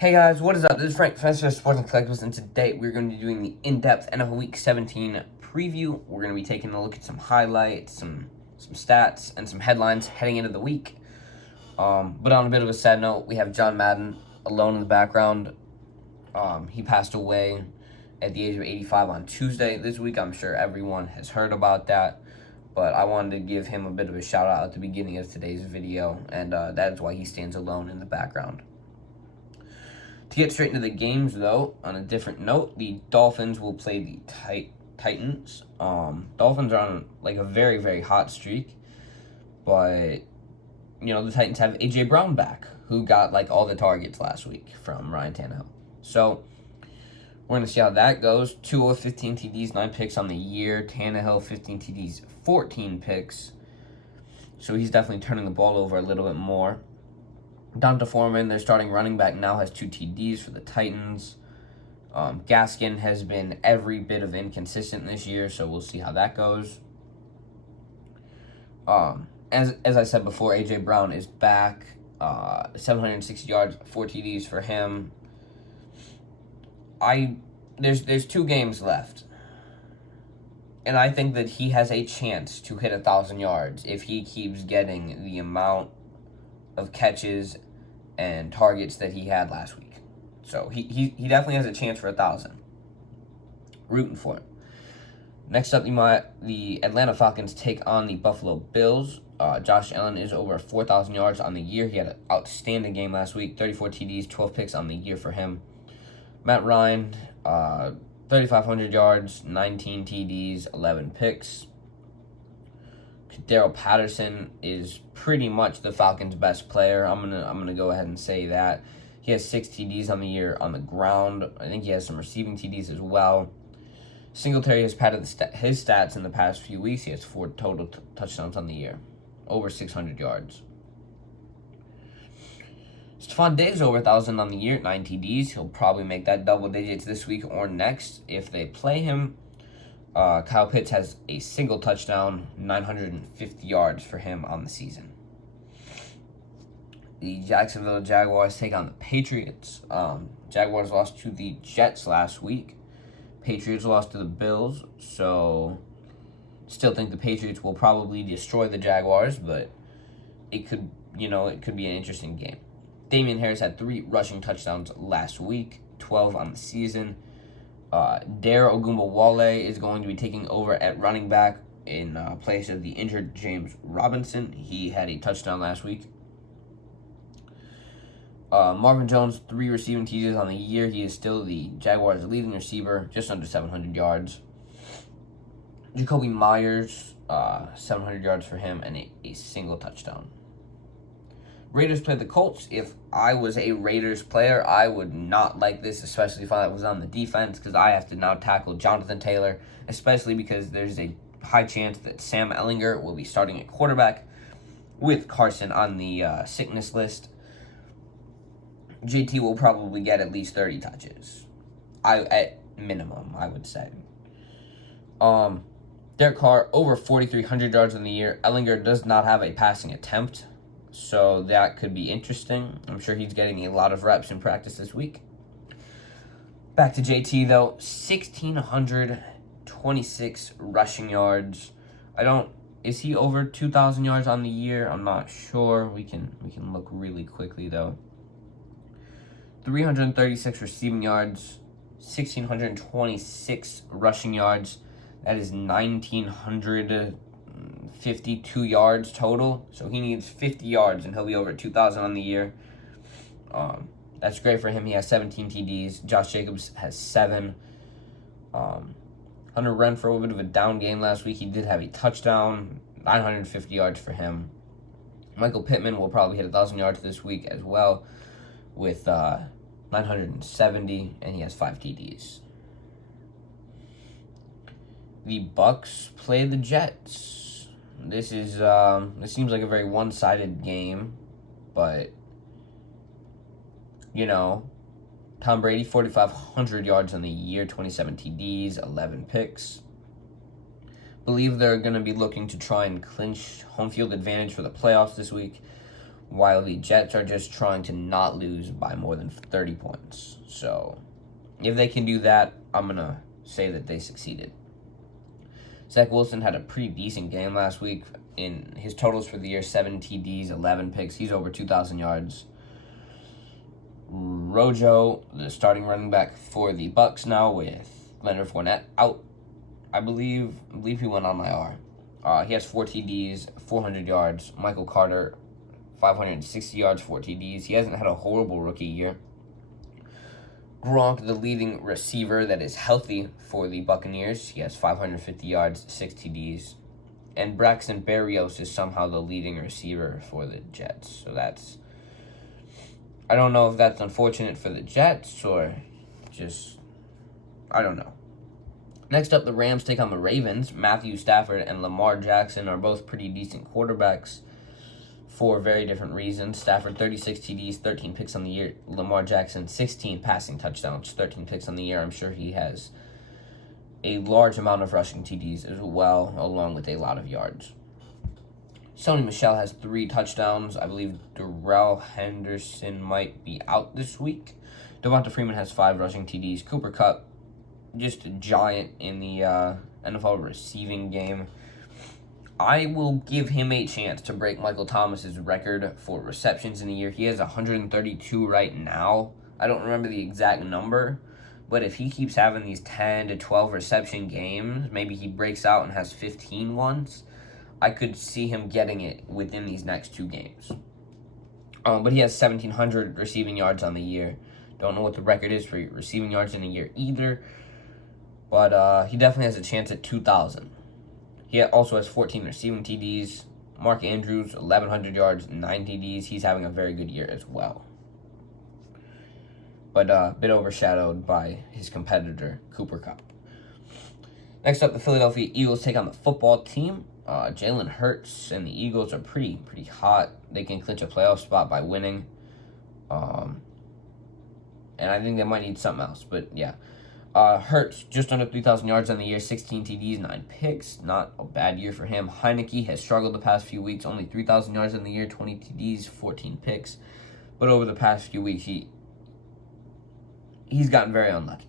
Hey guys, what is up? This is Frank, Professor of Sports and Collectibles, and today we're going to be doing the in-depth NFL Week 17 preview. We're going to be taking a look at some highlights, some stats, and some headlines heading into the week. But on a bit of a sad note, we have John Madden alone in the background. He passed away at the age of 85 on Tuesday this week. I'm sure everyone has heard about that, but I wanted to give him a bit of a shout out at the beginning of today's video, and that is why he stands alone in the background. To get straight into the games, though, on a different note, the Dolphins will play the Titans. Dolphins are on a very, very hot streak, but the Titans have A.J. Brown back, who got all the targets last week from Ryan Tannehill. So we're going to see how that goes. Tua, 15 TDs, 9 picks on the year. Tannehill, 15 TDs, 14 picks. So he's definitely turning the ball over a little bit more. Donta Foreman, their starting running back, now has 2 TDs for the Titans. Gaskin has been every bit of inconsistent this year, so we'll see how that goes. As I said before, A.J. Brown is back. 760 yards, 4 TDs for him. There's 2 games left. And I think that he has a chance to hit 1,000 yards if he keeps getting the amount of catches and targets that he had last week. So he definitely has a chance for 1,000. Rooting for him. Next up, the Atlanta Falcons take on the Buffalo Bills. Josh Allen is over 4,000 yards on the year. He had an outstanding game last week. 34 TDs, 12 picks on the year for him. Matt Ryan, 3,500 yards, 19 TDs, 11 picks. Daryl Patterson is pretty much the Falcons' best player. I'm gonna go ahead and say that. He has 6 TDs on the year on the ground. I think he has some receiving TDs as well. Singletary has padded his stats in the past few weeks. He has 4 total touchdowns on the year, over 600 yards. Stephon Diggs over 1,000 on the year, 9 TDs. He'll probably make that double digits this week or next if they play him. Kyle Pitts has a single touchdown, 950 yards for him on the season. The Jacksonville Jaguars take on the Patriots. Jaguars lost to the Jets last week. Patriots lost to the Bills, so still think the Patriots will probably destroy the Jaguars, but it could be an interesting game. Damian Harris had 3 rushing touchdowns last week, 12 on the season. Dare Ogunbowale is going to be taking over at running back in place of the injured James Robinson. He had a touchdown last week. Marvin Jones, 3 receiving TDs on the year. He is still the Jaguars' leading receiver, just under 700 yards. Jacoby Myers, 700 yards for him and a single touchdown. Raiders play the Colts. If I was a Raiders player, I would not like this, especially if I was on the defense, because I have to now tackle Jonathan Taylor, especially because there's a high chance that Sam Ehlinger will be starting at quarterback with Carson on the sickness list. JT will probably get at least 30 touches. At minimum, I would say. Derek Carr, over 4,300 yards in the year. Ehlinger does not have a passing attempt, so that could be interesting. I'm sure he's getting a lot of reps in practice this week. Back to JT, though. 1,626 rushing yards. Is he over 2,000 yards on the year? I'm not sure. We can look really quickly, though. 336 receiving yards. 1,626 rushing yards. That is 1,952 yards total. So he needs 50 yards and he'll be over 2,000 on the year. That's great for him. He has 17 TDs. Josh Jacobs has 7. Hunter Renfrow, a bit of a down game last week. He did have a touchdown. 950 yards for him. Michael Pittman will probably hit 1,000 yards this week as well with 970, and he has 5 TDs. The Bucks play the Jets. This seems like a very one-sided game, but Tom Brady, 4,500 yards on the year, 27 TDs, 11 picks. Believe they're going to be looking to try and clinch home field advantage for the playoffs this week. while the Jets are just trying to not lose by more than 30 points. So if they can do that, I'm going to say that they succeeded. Zach Wilson had a pretty decent game last week. In his totals for the year, 7 TDs, 11 picks. He's over 2,000 yards. Rojo, the starting running back for the Bucs now with Leonard Fournette out. I believe he went on IR. He has 4 TDs, 400 yards. Michael Carter, 560 yards, 4 TDs. He hasn't had a horrible rookie year. Gronk, the leading receiver that is healthy for the Buccaneers. He has 550 yards, 6 TDs. And Braxton Berrios is somehow the leading receiver for the Jets. So that's... I don't know if that's unfortunate for the Jets or just... I don't know. Next up, the Rams take on the Ravens. Matthew Stafford and Lamar Jackson are both pretty decent quarterbacks for very different reasons. Stafford, 36 TDs, 13 picks on the year. Lamar Jackson, 16 passing touchdowns, 13 picks on the year. I'm sure he has a large amount of rushing TDs as well, along with a lot of yards. Sony Michel has 3 touchdowns. I believe Darrell Henderson might be out this week. Devonta Freeman has 5 rushing TDs. Cooper Kupp, just a giant in the NFL receiving game. I will give him a chance to break Michael Thomas's record for receptions in a year. He has 132 right now. I don't remember the exact number, but if he keeps having these 10 to 12 reception games, maybe he breaks out and has 15 once. I could see him getting it within these next 2 games. But he has 1,700 receiving yards on the year. Don't know what the record is for receiving yards in a year either, but he definitely has a chance at 2,000. He also has 14 receiving TDs. Mark Andrews, 1,100 yards, 9 TDs. He's having a very good year as well. But a bit overshadowed by his competitor, Cooper Kupp. Next up, the Philadelphia Eagles take on the football team. Jalen Hurts and the Eagles are pretty hot. They can clinch a playoff spot by winning. And I think they might need something else, but yeah. Hurts, just under 3,000 yards on the year, 16 TDs, 9 picks. Not a bad year for him. Heineke has struggled the past few weeks, only 3,000 yards on the year, 20 TDs, 14 picks. But over the past few weeks, he's gotten very unlucky.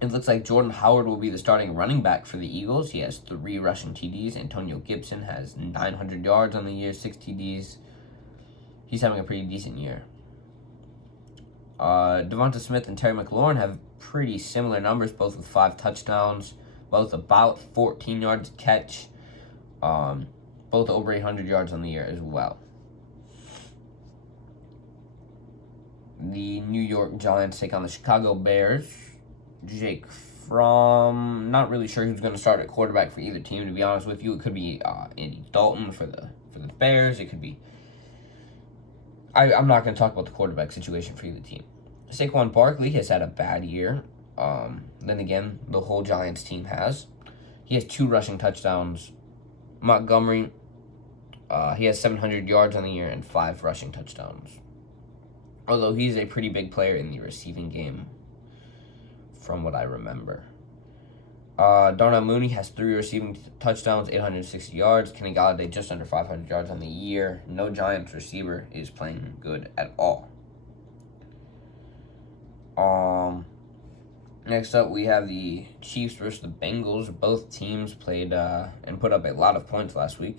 It looks like Jordan Howard will be the starting running back for the Eagles. He has 3 rushing TDs. Antonio Gibson has 900 yards on the year, 6 TDs. He's having a pretty decent year. Devonta Smith and Terry McLaurin have pretty similar numbers, both with 5 touchdowns, both about 14 yards a catch, both over 800 yards on the year as well. The New York Giants take on the Chicago Bears. Jake Fromm, not really sure who's going to start at quarterback for either team, to be honest with you. It could be Andy Dalton for the Bears. It could be... I'm not going to talk about the quarterback situation for either team. Saquon Barkley has had a bad year. Then again, the whole Giants team has. He has 2 rushing touchdowns. Montgomery, he has 700 yards on the year and 5 rushing touchdowns. Although he's a pretty big player in the receiving game, from what I remember. Darnell Mooney has 3 receiving touchdowns, 860 yards. Kenny Golladay just under 500 yards on the year. No Giants receiver is playing good at all. Next up, we have the Chiefs versus the Bengals. Both teams played and put up a lot of points last week.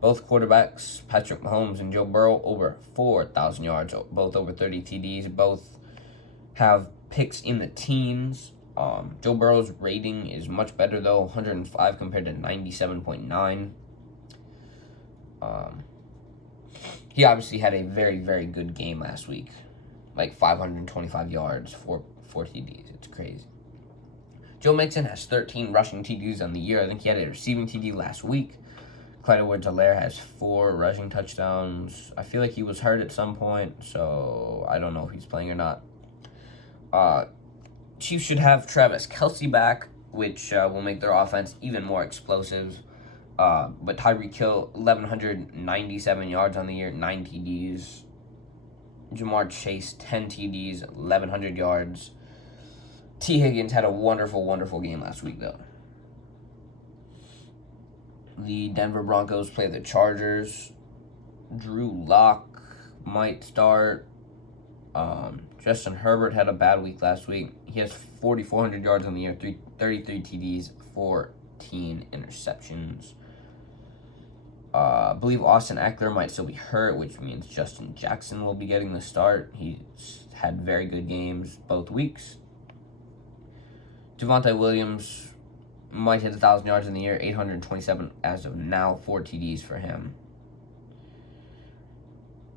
Both quarterbacks, Patrick Mahomes and Joe Burrow, over 4,000 yards, both over 30 TDs. Both have picks in the teens. Joe Burrow's rating is much better, though, 105 compared to 97.9. He obviously had a very, very good game last week. Like 525 yards, 4 TDs. It's crazy. Joe Mixon has 13 rushing TDs on the year. I think he had a receiving TD last week. Clyde Edwards-Helaire has 4 rushing touchdowns. I feel like he was hurt at some point, so I don't know if he's playing or not. Chiefs should have Travis Kelce back, which will make their offense even more explosive. But Tyreek Hill, 1,197 yards on the year, 9 TDs. Jamar Chase, 10 TDs, 1,100 yards. T. Higgins had a wonderful, wonderful game last week, though. The Denver Broncos play the Chargers. Drew Lock might start. Justin Herbert had a bad week last week. He has 4,400 yards on the year, 33 TDs, 14 interceptions. I believe Austin Eckler might still be hurt, which means Justin Jackson will be getting the start. He's had very good games both weeks. Devontae Williams might hit 1,000 yards in the year, 827 as of now, 4 TDs for him.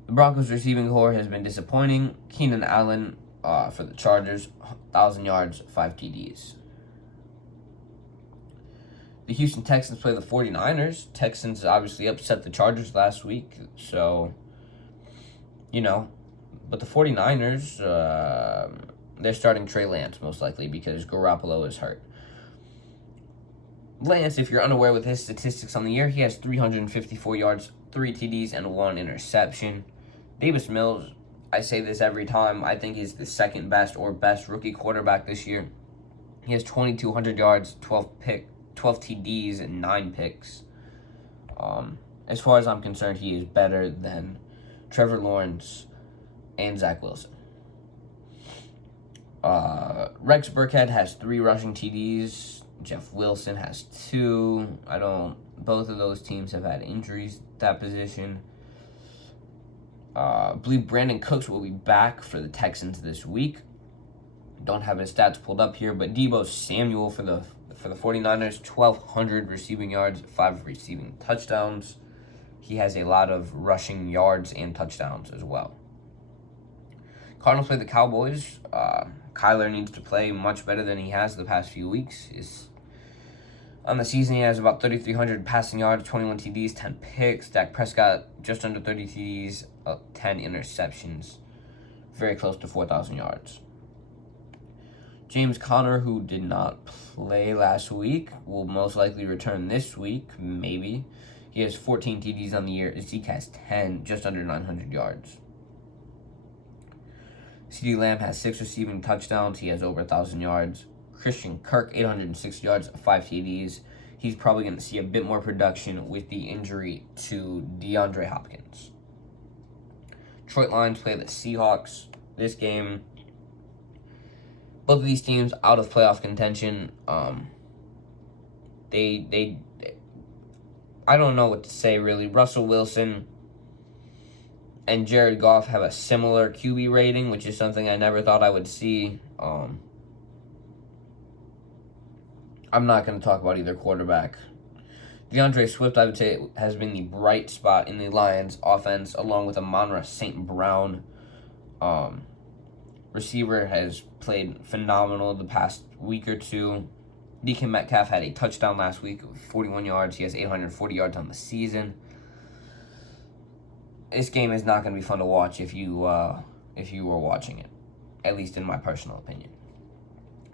The Broncos receiving core has been disappointing. Keenan Allen for the Chargers, 1,000 yards, 5 TDs. The Houston Texans play the 49ers. Texans obviously upset the Chargers last week, so, but the 49ers, they're starting Trey Lance most likely because Garoppolo is hurt. Lance, if you're unaware with his statistics on the year, he has 354 yards, 3 TDs, and 1 interception. Davis Mills, I say this every time, I think is the second best or best rookie quarterback this year. He has 2,200 yards, 12 TDs, and 9 picks. As far as I'm concerned, he is better than Trevor Lawrence and Zach Wilson. Rex Burkhead has 3 rushing TDs. Jeff Wilson has 2. Both of those teams have had injuries at that position. I believe Brandon Cooks will be back for the Texans this week. Don't have his stats pulled up here, but Deebo Samuel for the 49ers, 1,200 receiving yards, 5 receiving touchdowns. He has a lot of rushing yards and touchdowns as well. Cardinals play the Cowboys. Kyler needs to play much better than he has the past few weeks. On the season, he has about 3,300 passing yards, 21 TDs, 10 picks. Dak Prescott, just under 30 TDs, 10 interceptions. Very close to 4,000 yards. James Conner, who did not play last week, will most likely return this week, maybe. He has 14 TDs on the year. Zeke has 10, just under 900 yards. CeeDee Lamb has 6 receiving touchdowns. He has over 1,000 yards. Christian Kirk, 806 yards, 5 TDs. He's probably going to see a bit more production with the injury to DeAndre Hopkins. Detroit Lions play the Seahawks. This game, both of these teams out of playoff contention. I don't know what to say, really. Russell Wilson and Jared Goff have a similar QB rating, which is something I never thought I would see. I'm not going to talk about either quarterback. DeAndre Swift, I would say, has been the bright spot in the Lions' offense, along with Amon-Ra St. Brown. Receiver has played phenomenal the past week or two. DK Metcalf had a touchdown last week, 41 yards. He has 840 yards on the season. This game is not going to be fun to watch if you were watching it, at least in my personal opinion.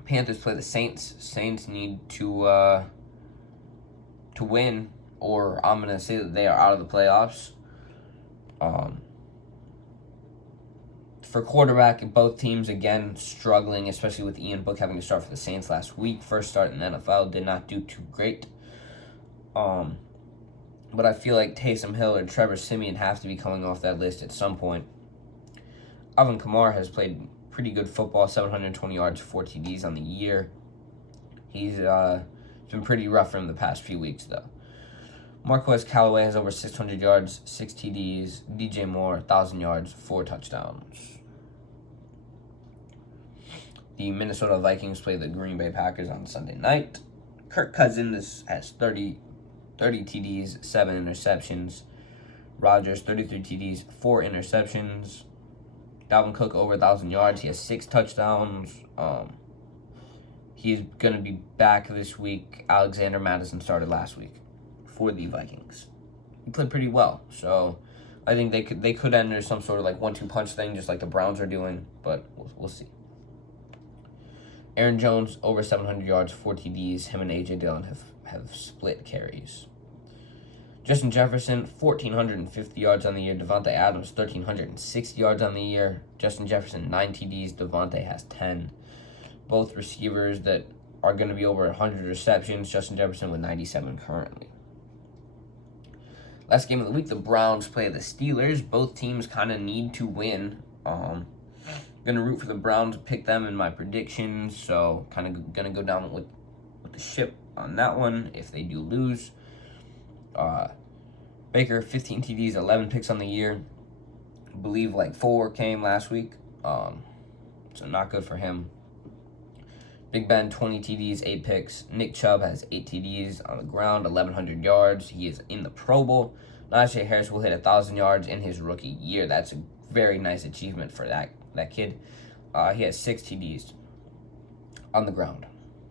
Panthers play the Saints. Saints need to win, or I'm going to say that they are out of the playoffs. For quarterback, both teams, again, struggling, especially with Ian Book having to start for the Saints last week. First start in the NFL, did not do too great. But I feel like Taysom Hill or Trevor Siemian have to be coming off that list at some point. Alvin Kamara has played pretty good football, 720 yards, 4 TDs on the year. He's been pretty rough for him the past few weeks, though. Marquez Callaway has over 600 yards, 6 TDs. DJ Moore, 1,000 yards, 4 touchdowns. The Minnesota Vikings play the Green Bay Packers on Sunday night. Kirk Cousins has 30 TDs, 7 interceptions. Rodgers, 33 TDs, 4 interceptions. Dalvin Cook, over 1,000 yards. He has 6 touchdowns. He's going to be back this week. Alexander Madison started last week for the Vikings. He played pretty well. So I think they could enter some sort of like 1-2 punch thing, just like the Browns are doing. But we'll see. Aaron Jones, over 700 yards, 4 TDs. Him and A.J. Dillon have split carries. Justin Jefferson, 1,450 yards on the year. Devontae Adams, 1,360 yards on the year. Justin Jefferson, 9 TDs. Devontae has 10. Both receivers that are going to be over 100 receptions. Justin Jefferson with 97 currently. Last game of the week, the Browns play the Steelers. Both teams kind of need to win. Gonna root for the Browns, pick them in my predictions, so kind of gonna go down with the ship on that one if they do lose. Baker, 15 TDs, 11 picks on the year. I believe like 4 came last week, so not good for him. Big Ben, 20 TDs, 8 picks. Nick Chubb has 8 TDs on the ground, 1,100 yards. He is in the Pro Bowl. Najee Harris will hit 1,000 yards in his rookie year. That's a very nice achievement for that kid. He has 6 TDs on the ground.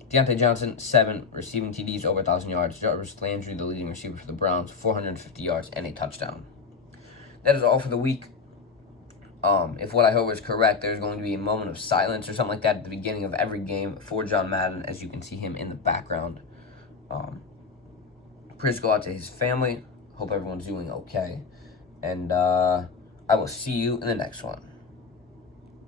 Deontay Johnson, 7 receiving TDs, over 1,000 yards. Jarvis Landry, the leading receiver for the Browns, 450 yards and a touchdown. That is all for the week. If what I heard was correct, there's going to be a moment of silence or something like that at the beginning of every game for John Madden, as you can see him in the background. Prayers go out to his family. Hope everyone's doing okay. And I will see you in the next one.